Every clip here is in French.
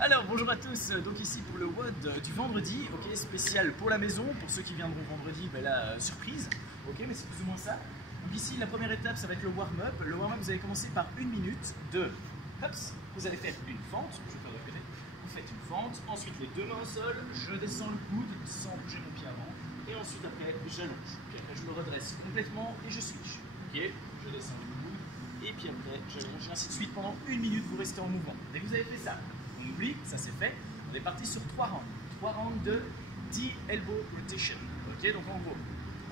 Alors bonjour à tous, donc ici pour le WOD du vendredi, ok, spécial pour la maison, pour ceux qui viendront vendredi, ben là, surprise, ok, mais c'est plus ou moins ça. Donc ici la première étape ça va être le warm-up. Le warm-up vous allez commencer par 1 minute de hops, vous allez faire une fente, je vais pas répéter, vous faites une fente, ensuite les deux mains au sol, je descends le coude sans bouger mon pied avant, et ensuite après j'allonge, puis après je me redresse complètement et je switch, ok, je descends le coude. Et puis après, j'allonge, et ainsi de suite. Pendant 1 minute, vous restez en mouvement. Dès que vous avez fait ça, on oublie, ça c'est fait. On est parti sur 3 rounds. 3 rounds de 10 elbow rotation. Ok, donc en gros,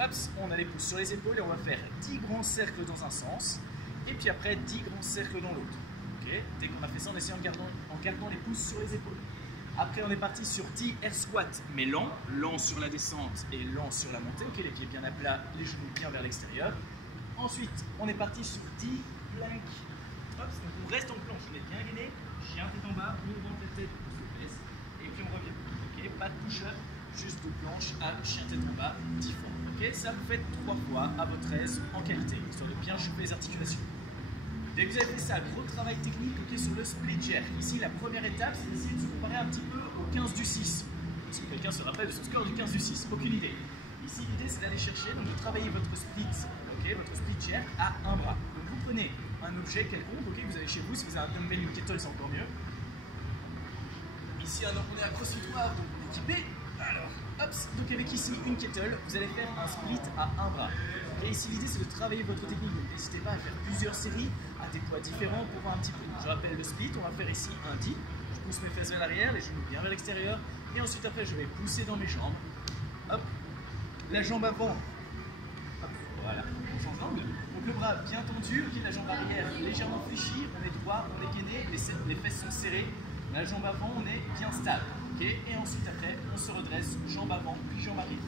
hops, on a les pouces sur les épaules et on va faire 10 grands cercles dans un sens. Et puis après, 10 grands cercles dans l'autre. Ok, dès qu'on a fait ça, on essaie en gardant les pouces sur les épaules. Après, on est parti sur 10 air squat, mais lent. Lent sur la descente et lent sur la montée. Ok, les pieds bien à plat, les genoux bien vers l'extérieur. Ensuite, on est parti sur 10 plank hops, donc on reste en planche, on est bien gainé, chien tête en bas, on rentre la tête, on se baisse, et puis on revient. Ok, pas de push-up, juste de planche à chien tête en bas, 10 fois. Ok, ça vous faites 3 fois à votre aise en qualité, histoire de bien choper les articulations. Dès que vous avez fait ça, gros travail technique, ok, sur le split jerk. Ici, la première étape, c'est d'essayer de se comparer un petit peu au 15 du 6. Est-ce que quelqu'un se rappelle de son score du 15 du 6? Aucune idée. Ici, l'idée, c'est d'aller chercher, donc de travailler votre split, ok, votre split jerk à un bras. Donc vous prenez un objet quelconque, ok, vous avez chez vous, si vous avez un dumbbell ou une kettle, c'est encore mieux. Ici, on est à CrossFit War, donc on est équipé. Alors, hop, donc avec ici une kettle, vous allez faire un split à un bras. Et ici, l'idée, c'est de travailler votre technique. Donc n'hésitez pas à faire plusieurs séries à des poids différents pour voir un petit peu. Je rappelle le split, on va faire ici un 10. Je pousse mes fesses vers l'arrière, les genoux bien vers l'extérieur. Et ensuite, après, je vais pousser dans mes jambes. Hop, la jambe avant. Hop, voilà, on change d'angle. Donc le bras bien tendu, okay, la jambe arrière légèrement fléchie, on est droit, on est gainé, les fesses sont serrées. La jambe avant, on est bien stable. Okay, et ensuite, après, on se redresse, jambe avant, puis jambe arrière.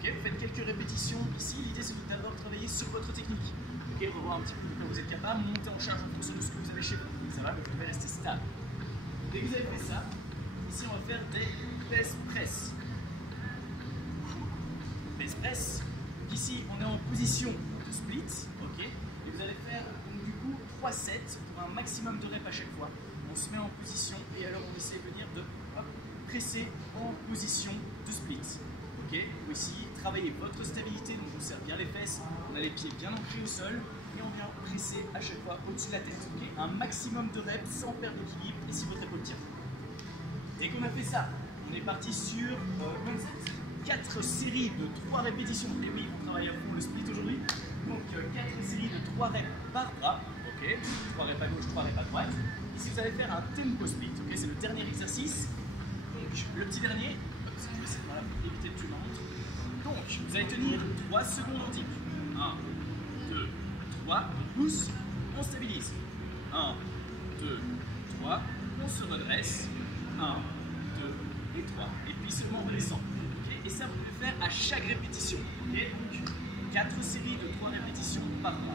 Okay, vous faites quelques répétitions. Ici, l'idée, c'est d'abord travailler sur votre technique. Okay, revoir un petit peu quand vous êtes capable, monter en charge en fonction de ce que vous avez chez vous. Ça va, mais vous devez rester stable. Dès que vous avez fait ça, ici, on va faire des pes press. Pes press. Ici, on est en position de split, ok, et vous allez faire donc, du coup 3 sets pour un maximum de reps à chaque fois. On se met en position et alors on essaie de venir de hop, presser en position de split. Ok, ou ici, travaillez votre stabilité, donc on serre bien les fesses, on a les pieds bien ancrés au sol et on vient presser à chaque fois au-dessus de la tête. Okay, un maximum de reps sans perdre d'équilibre et si votre épaule tient. Dès qu'on a fait ça, on est parti sur 4 séries de 3 répétitions. Et oui, on travaille à fond le split aujourd'hui. Donc 4 séries de 3 reps par bras. Ok, 3 reps à gauche, 3 reps à droite. Ici, vous allez faire un tempo split. Ok, c'est le dernier exercice. Donc le petit dernier, je vais essayer de voilà, éviter de tuer ma montre. Donc vous allez tenir 3 secondes en dip. 1, 2, 3, on pousse, on stabilise. 1, 2, 3, on se redresse. 1, 2 et 3. Et puis seulement on descend. Et ça, vous pouvez faire à chaque répétition. Okay, donc, 4 séries de 3 répétitions par bras.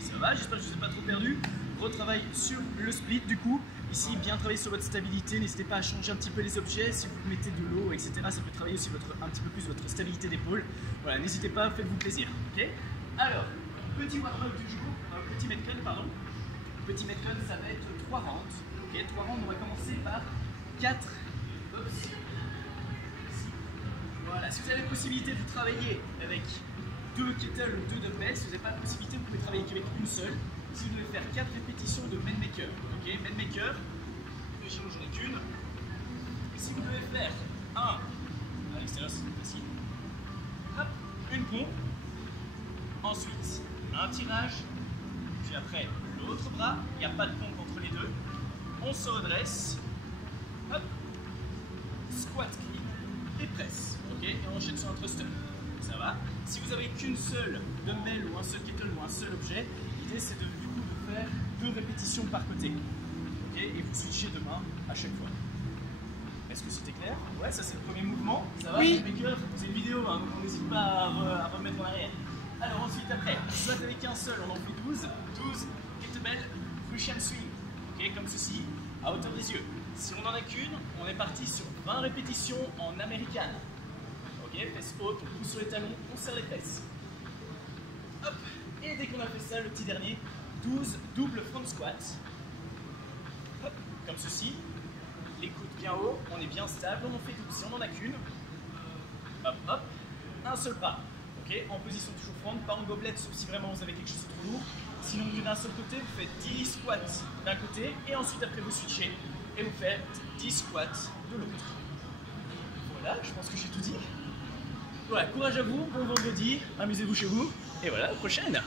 Ça va, j'espère que je ne vous ai pas trop perdu. Retravaille sur le split du coup. Ici, bien travailler sur votre stabilité. N'hésitez pas à changer un petit peu les objets. Si vous mettez de l'eau, etc., ça peut travailler aussi un petit peu plus votre stabilité d'épaule. Voilà, n'hésitez pas, faites-vous plaisir. Okay, alors, petit warm-up du jour, petit metcon, pardon. Petit metcon, ça va être 3 rounds. Okay, 3 rounds, on va commencer par 4. Oups. Voilà, si vous avez la possibilité de travailler avec 2 kettles ou 2 dumbbells, si vous n'avez pas la possibilité, vous pouvez travailler qu'avec une seule. Si vous devez faire 4 répétitions de main maker, ok, main maker, imaginons j'en ai qu'une. Et si vous devez faire à l'extérieur c'est facile, hop, une pompe, ensuite un tirage, puis après l'autre bras, il n'y a pas de pompe entre les deux, on se redresse, hop, squat clean et presse. Okay, et on enchaîne sur un thruster. Ça va. Si vous n'avez qu'une seule dumbbell ou un seul kettle ou un seul objet, l'idée c'est du coup de faire 2 répétitions par côté. Okay, et vous switchez de main à chaque fois. Est-ce que c'était clair? Ouais, ça c'est le premier mouvement. Ça va? Oui. C'est une vidéo, hein, donc on n'hésite pas à remettre en arrière. Alors ensuite après, soit avec un seul, on en fait 12. 12 kettlebell Russian swing. Okay, comme ceci, à hauteur des yeux. Si on n'en a qu'une, on est parti sur 20 répétitions en américaine. Ok, fesses hautes, on pousse sur les talons, on serre les fesses. Hop, et dès qu'on a fait ça, le petit dernier, 12 double front squat. Hop, comme ceci. les coudes bien haut, on est bien stable, on en fait 12. Si on n'en a qu'une, hop, hop, un seul pas. Okay, en position toujours fronte, pas en gobelet, sauf si vraiment vous avez quelque chose de trop lourd. Sinon, d'un seul côté, vous faites 10 squats d'un côté, et ensuite après vous switchez, et vous faites 10 squats de l'autre. Voilà, je pense que j'ai tout dit. Voilà, courage à vous, bon vendredi, amusez-vous chez vous, et voilà, à la prochaine.